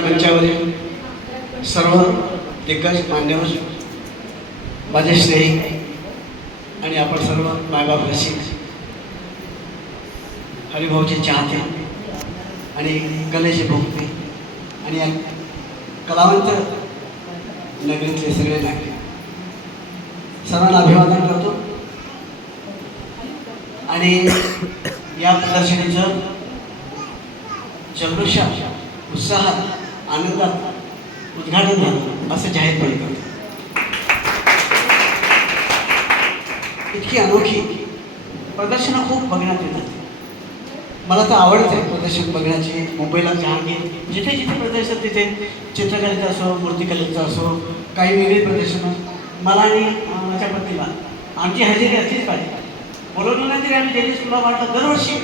मंचावरील सर्व दिग्गज मान्यवर, माझे स्नेही आणि आपण सर्व मायबाप रसिक, हरिभाऊचे चाहते आणि कलेचे भोगते आणि या कलावंत नगरीतले सगळे नागरिक सर्वांना अभिवादन करतो आणि या प्रदर्शनीचं जल्लोषात, उत्साहात, आनंदात उद्घाटन झालं असं जाहीरपणे करतो. इतकी अनोखी प्रदर्शनं खूप बघण्यात येतात. मला तर आवडते प्रदर्शन बघण्याची. मुंबईला जहांगीर जिथे जिथे प्रदर्शन तिथे चित्रकलेचं असो, मूर्तिकलेचं असो, काही वेगळी प्रदर्शनं मला आणि माझ्या पत्नीला आमची हजेरी असलीच पाहिजे. बोलवलं नाही तरी आम्ही ज्यांनी स्कूलला वाटलं दरवर्षी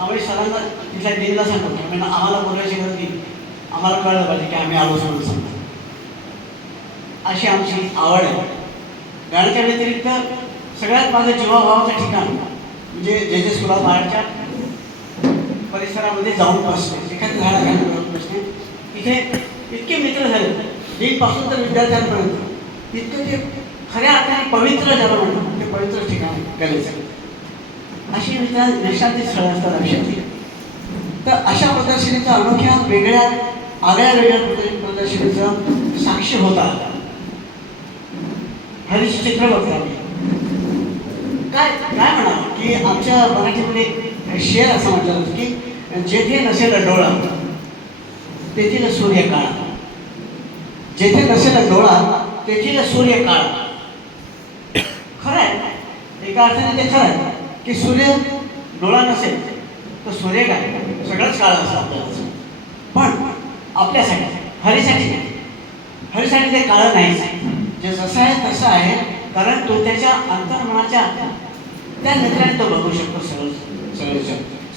आम्ही सरांना तिथल्या दिनला सांगतो म्हणजे आम्हाला बोलायची गरज नाही, आम्हाला कळलं पाहिजे की आम्ही आलो सोडून सांगतो. अशी आमची आवड आहे. गाण्याच्या व्यतिरिक्त सगळ्यात माझं जीवाभावाचं ठिकाण म्हणजे जे जे स्कूला बाहेरच्या परिसरामध्ये जाऊन बसणे, एखाद्या झाडाखाली जाऊन बसणे. इथे इतके मित्र झाले डीनपासून तर विद्यार्थ्यांपर्यंत, इतकं ते खऱ्या अर्थाने पवित्र ज्याला म्हणतो ते पवित्र ठिकाण गलेचं. अशी विश्रांती स्थळं असतात आयुष्यातली. तर अशा प्रदर्शनीचा अनोख्या वेगळ्या आगळ्या वेगळ्या प्रदर्शनीचं साक्षी होता हरीश चित्र बघतो आम्ही. काय काय म्हणावं की आमच्या मराठीमध्ये शेर असं म्हटलं होतं की जेथे नसेल डोळा तेथील सूर्य काळा, जेथे नसेल डोळा तेथील सूर्य काळा. खरं आहे, एका अर्थाने ते खरं आहे की सूर्य डोळा नसेल तर सूर्य काय सगळंच काळं असतं आपल्याला. पण आपल्यासाठी हरीसाठी ते काळं नाहीच. जे जसं आहे तसं आहे, कारण तो त्याच्या अंतर्मनाच्या त्या नजरेने तो बघू शकतो.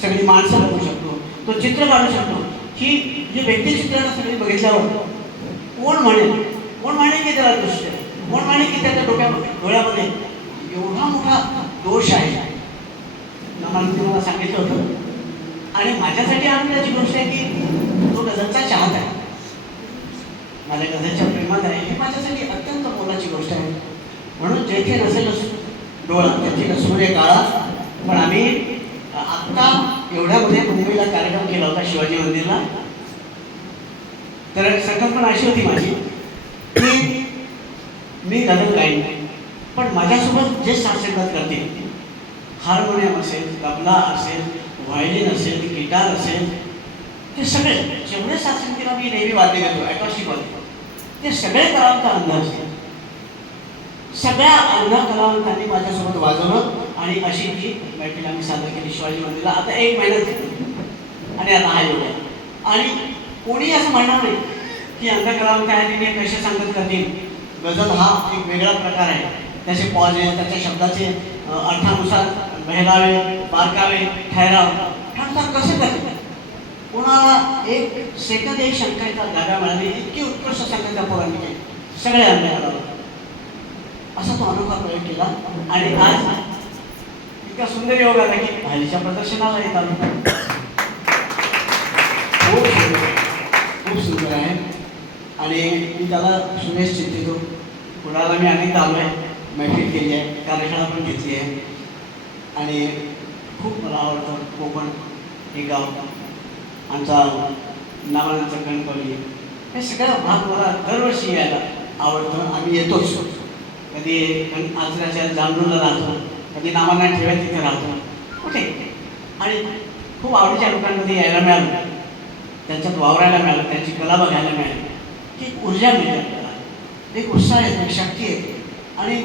सगळी माणसं बघू शकतो, तो चित्र काढू शकतो. ही जी व्यक्तिचित्रानं सगळी बघितल्यावर कोण म्हणेल की त्याला दृष्ट आहे, कोण म्हणेल की त्याच्या डोळ्यामध्ये एवढा मोठा दोष आहे. मला सांगितलं होतं आणि माझ्यासाठी आनंदाची गोष्ट आहे की तो गझलचा चाहत आहे, माझ्या गझलच्या प्रेमात आहे. ही माझ्यासाठी अत्यंत मोलाची गोष्ट आहे. म्हणून जेथे नसेल डोळा तेथे सूर्य काळा. पण आम्ही आत्ता एवढ्यामध्ये मुंबईला कार्यक्रम केला होता शिवाजी मंदिरला. तर संकल्पना अशी होती माझी की मी गझल गाईन, पण माझ्यासोबत जे साथसंगत करतील, हार्मोनियम असेल, तबला असेल, व्हायोलिन असेल, गिटार असेल, ते सगळे जेवढे साथसंगतीला मी नेहमी वाद्य घेतो ॲकॉस्टिक वाद्य, ते सगळे कलावंत अंदाज असतील. सगळ्या अंधा कलावंतांनी माझ्यासोबत वाजवलं आणि अशी जी मैफिल आम्ही सादर केली शिवाजी मंदिरला. आता 1 महिन्यात झाली आणि आता हा योग आहे. आणि कोणी असं म्हणणार नाही की अंध कलावंत आहे तिने कसे सांगत करतील. गझल हा एक वेगळा प्रकार आहे. त्याचे पॉज आहेत, त्याच्या शब्दाचे अर्थानुसार बहलावे, बारकावे, ठहराव ह्यानुसार कसे करतील. कोणाला एक सेकंद एक शंकाचा जागा मिळाली, इतकी उत्कृष्ट संगीत त्या पोरांनी केली सगळ्या अंध कलावंत. असा तो अनोखा प्रयोग केला आणि आज इतका सुंदर योग आला की हल्लीच्या प्रदर्शनाला येत आलो. खूप सुंदर आहे आणि मी त्याला सुरेश चिंतितो. कुणाला मी अनेकदा आलो आहे, मैफिल केली आहे, कार्यशाळा पण घेतली आहे आणि खूप मला आवडतं कोकण हे गाव. आमचा नावांचं गणपती हे सगळं भाग मला दरवर्षी यायला आवडतं. आम्ही येतोच. कधी आजराच्या जांभरूला राहतो, कधी नावांना ठेव्या तिथे राहतो कुठे. आणि खूप आवडीच्या लोकांमध्ये यायला मिळालं, त्यांच्यात वावरायला मिळालं, त्यांची कला बघायला मिळाली की एक ऊर्जा मिळते आपल्याला, एक उत्साह येतो, एक शक्ती येते आणि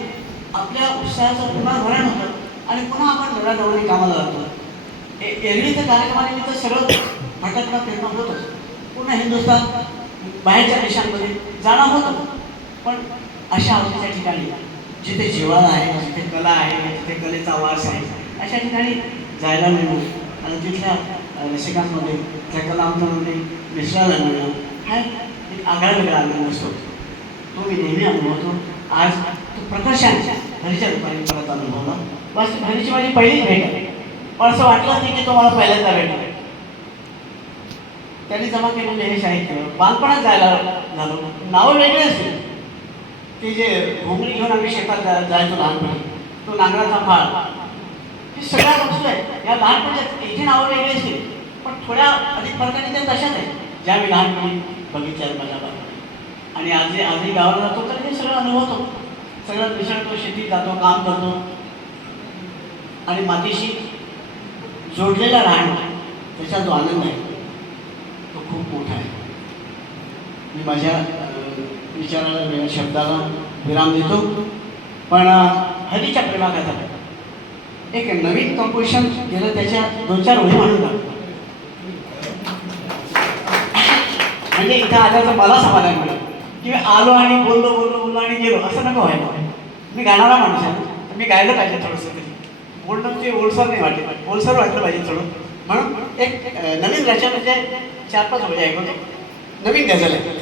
आपल्या उत्साहाचं पुनर्भरण होतं आणि पुन्हा आपण डोळ्याजवळ कामाला जातो. एरवीच्या कार्यक्रमानिमित्त सगळं भटकणं फिरणं होतंच. पूर्ण हिंदुस्थान बाहेरच्या देशांमध्ये जाणं होतं. पण अशा आवडीच्या ठिकाणी जिथे जिव्हाळा आहे, जिथे कला आहे, जिथे कलेचा वास आहे, अशा ठिकाणी जायला मिळणं आणि तिथल्या रसिकांमध्ये, त्या कलावंतांमध्ये मिसळायला मिळणं हा एक आगळा वेगळा आनंद असतो. तो मी नेहमी अनुभवतो. आज तो प्रकर्षाने हरीच्या रूपाने परत अनुभवला. बस हरीची माझी पहिलीच भेट आहे, पण असं वाटलं नाही की तो मला पहिल्यांदा भेटला. त्यांनी जमा केलेलं हे शाळेत केलं. बालपणात जायला झालो, नावं वेगळी असतील. ते जे घोंगडी घेऊन आम्ही शेतात जायचो लहानपणी, तो नांगराचा फाळ, हे सगळ्या वस्तू आहेत. या लहानपणाच्या इथे नावं वेगळी असतील, पण थोड्या अधिक फरकाने त्या तशाच आहेत ज्या मी लहानपणी बघितल्या माझ्या बाबा. आणि आजही गावाला जातो तर हे सगळं अनुभवतो, सगळं मिसळतो, शेतीत जातो, काम करतो. आणि मातीशी जोडलेला राहणं, त्याचा जो आनंद आहे तो खूप मोठा आहे. मी माझ्या विचाराला शब्दाला विराम देतो. पण हल्लीच्या प्रेमाकथात एक नवीन कंपोजिशन गेलं, त्याच्या 2-4 ओळी म्हणून टाकतो. म्हणजे इथं आल्याचं मला समाधान मिळेल की मी आलो आणि बोललो आणि गेलो, असं नको व्हायला. मी गाणारा माणूस आहे, तर मी गायला पाहिजे थोडंसं तरी. बोलणं ते ओलसर नाही वाटलं, ओलसर वाटलं पाहिजे थोडं. म्हणून एक नवीन रचना म्हणजे 4-5 ओळी ऐकवतो, नवीन गझल आहे.